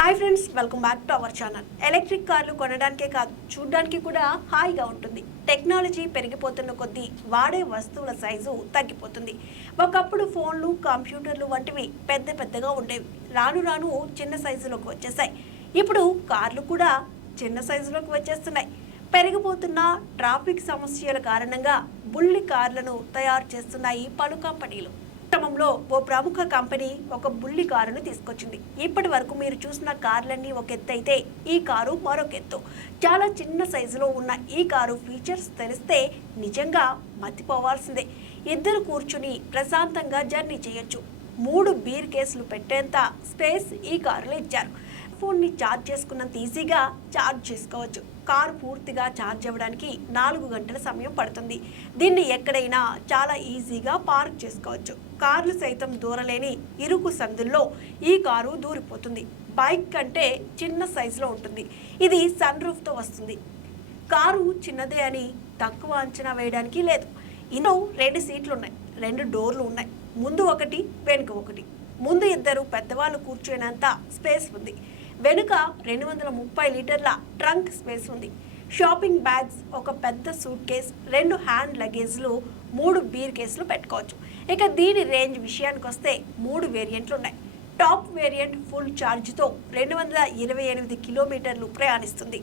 Hi friends welcome back to our channel electric కార్లు కొనడానికే కాదు చూడడానికి కూడా హాయిగా ఉంటుంది. టెక్నాలజీ పెరిగిపోతున్న కొద్దీ వాడే వస్తువుల సైజు తగ్గిపోతుంది. ఒకప్పుడు ఫోన్లు కంప్యూటర్లు వంటివి పెద్ద పెద్దగా ఉండేవి. రాను రాను చిన్న సైజులోకి వచ్చేసాయి. ఇప్పుడు కార్లు కూడా చిన్న సైజులోకి వచ్చేస్తున్నాయి. పెరిగిపోతున్న ట్రాఫిక్ సమస్యల కారణంగా బుల్లి కార్లను తయారు చేస్తున్నాయి పలు కంపెనీలు క్రమంలో ఓ ప్రముఖ కంపెనీ ఒక బుల్లి కారును తీసుకొచ్చింది. ఇప్పటి వరకు మీరు చూసిన కార్లన్నీ ఒక ఎత్తు అయితే ఈ కారు మరొక ఎత్తు. చాలా చిన్న సైజులో ఉన్న ఈ కారు ఫీచర్స్ తెలిస్తే నిజంగా మతిపోవాల్సిందే. ఇద్దరు కూర్చుని ప్రశాంతంగా జర్నీ చేయొచ్చు. మూడు బీర్ కేసులు పెట్టేంత స్పేస్ ఈ కారులో ఇచ్చారు. ఫోన్ని ఛార్జ్ చేసుకున్నంత ఈజీగా ఛార్జ్ చేసుకోవచ్చు. కారు పూర్తిగా ఛార్జ్ అవ్వడానికి నాలుగు గంటల సమయం పడుతుంది. దీన్ని ఎక్కడైనా చాలా ఈజీగా పార్క్ చేసుకోవచ్చు. కార్లు సైతం దూరలేని ఇరుకు సందుల్లో ఈ కారు దూరిపోతుంది. బైక్ కంటే చిన్న సైజులో ఉంటుంది. ఇది సన్ రూఫ్తో వస్తుంది. కారు చిన్నదే అని తక్కువ అంచనా వేయడానికి లేదు. ఇనో రెండు సీట్లు ఉన్నాయి. రెండు డోర్లు ఉన్నాయి. ముందు ఒకటి వెనుక ఒకటి. ముందు ఇద్దరు పెద్దవాళ్ళు కూర్చునేంత స్పేస్ ఉంది. వెనుక రెండు వందల ముప్పై లీటర్ల ట్రంక్ స్పేస్ ఉంది. షాపింగ్ బ్యాగ్స్ ఒక పెద్ద సూట్ కేస్ రెండు హ్యాండ్ లగేజ్లు మూడు బీర్ కేసులు పెట్టుకోవచ్చు. ఇక దీని రేంజ్ విషయానికి వస్తే మూడు వేరియంట్లు ఉన్నాయి టాప్ వేరియంట్ ఫుల్ ఛార్జ్తో రెండు వందల ఇరవై ఎనిమిది కిలోమీటర్లు ప్రయాణిస్తుంది.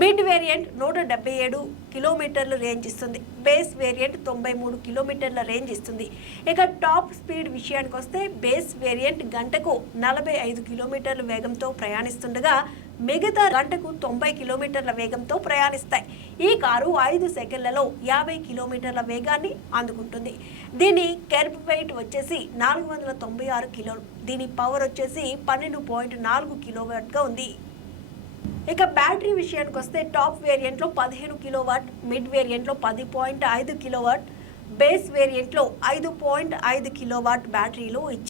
మిడ్ వేరియంట్ నూట డెబ్బై ఏడు కిలోమీటర్లు రేంజ్ ఇస్తుంది. బేస్ వేరియంట్ తొంభై మూడు కిలోమీటర్ల రేంజ్ ఇస్తుంది. ఇక టాప్ స్పీడ్ విషయానికి వస్తే బేస్ వేరియంట్ గంటకు నలభై ఐదు కిలోమీటర్ల వేగంతో ప్రయాణిస్తుండగా మిగతా గంటకు తొంభై కిలోమీటర్ల వేగంతో ప్రయాణిస్తాయి. ఈ కారు ఐదు సెకండ్లలో యాభై కిలోమీటర్ల వేగాన్ని అందుకుంటుంది. దీని కెర్బ్ వెయిట్ వచ్చేసి నాలుగు వందల తొంభై ఆరు కిలోలు దీని పవర్ వచ్చేసి పన్నెండు పాయింట్ నాలుగు కిలోవాట్గా ఉంది. ఇక బ్యాటరీ విషయానికి వస్తే టాప్ వేరియంట్లో పదిహేను కిలోవాట్ మిడ్ వేరియంట్లో పది పాయింట్ ఐదు కిలోవాట్ బేస్ వేరియంట్లో ఐదు పాయింట్ ఐదు కిలోవాట్ బ్యాటరీలు ఇచ్చారు